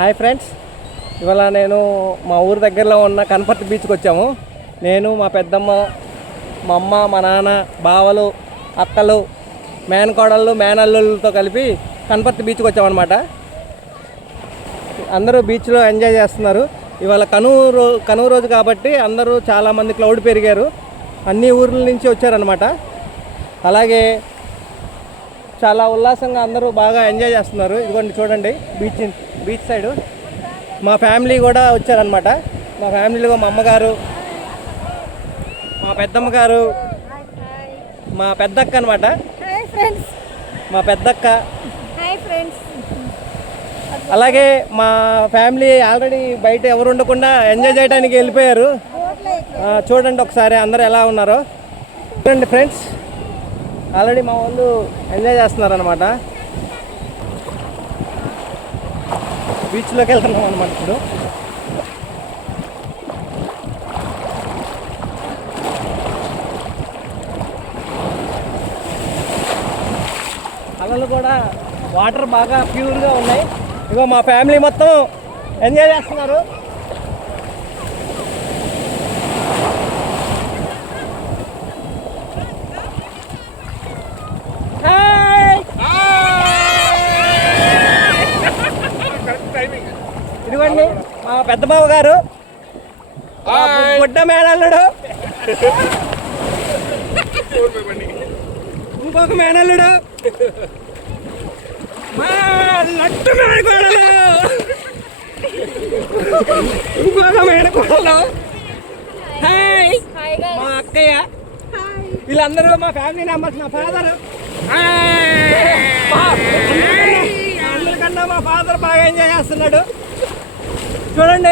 Hi friends, ఇవాళ నేను మా ఊరు దగ్గరలో ఉన్న కనపర్తి బీచ్కి వచ్చాము. నేను మా పెద్దమ్మ, మా అమ్మ, మా నాన్న, బావలు, అక్కలు, మేనకోడళ్ళు, మేనల్లులతో కలిపి కనపర్తి బీచ్కి వచ్చామన్నమాట. అందరూ బీచ్లో ఎంజాయ్ చేస్తున్నారు. ఇవాళ కనుమ రోజు కాబట్టి అందరూ చాలామంది క్రౌడ్ పెరిగారు. అన్ని ఊర్ల నుంచి వచ్చారనమాట. అలాగే చాలా ఉల్లాసంగా అందరూ బాగా ఎంజాయ్ చేస్తున్నారు. ఇదిగోండి చూడండి, బీచ్ సైడు మా ఫ్యామిలీ కూడా వచ్చారనమాట. మా ఫ్యామిలీలో మా అమ్మగారు, మా పెద్దమ్మ గారు, మా పెద్దక్క అనమాట. మా పెద్దక్క, అలాగే మా ఫ్యామిలీ ఆల్రెడీ బయట ఎవరు ఉండకుండా ఎంజాయ్ చేయడానికి వెళ్ళిపోయారు. చూడండి ఒకసారి అందరూ ఎలా ఉన్నారో చూడండి ఫ్రెండ్స్. ఆల్రెడీ మా వాళ్ళు ఎంజాయ్ చేస్తున్నారు అనమాట. బీచ్లోకి వెళ్తున్నాం అనమాట ఇప్పుడు. అలలు కూడా వాటర్ బాగా ప్యూర్గా ఉన్నాయి. ఇగో మా ఫ్యామిలీ మొత్తం ఎంజాయ్ చేస్తున్నారు. ఇదిగోండి మా పెద్ద బావ గారు, గుడ్డ మేనల్లుడు, ఇంకొక మేనల్లుడు, మా లట్టు మేనకోడలు, ఇంకొక మేనకోడలు, మా అక్కయ్య, వీళ్ళందరూ మా ఫ్యామిలీ మెంబర్స్. మా ఫాదర్, అందరికన్నా మా ఫాదర్ బాగా ఎంజాయ్ చేస్తున్నాడు చూడండి.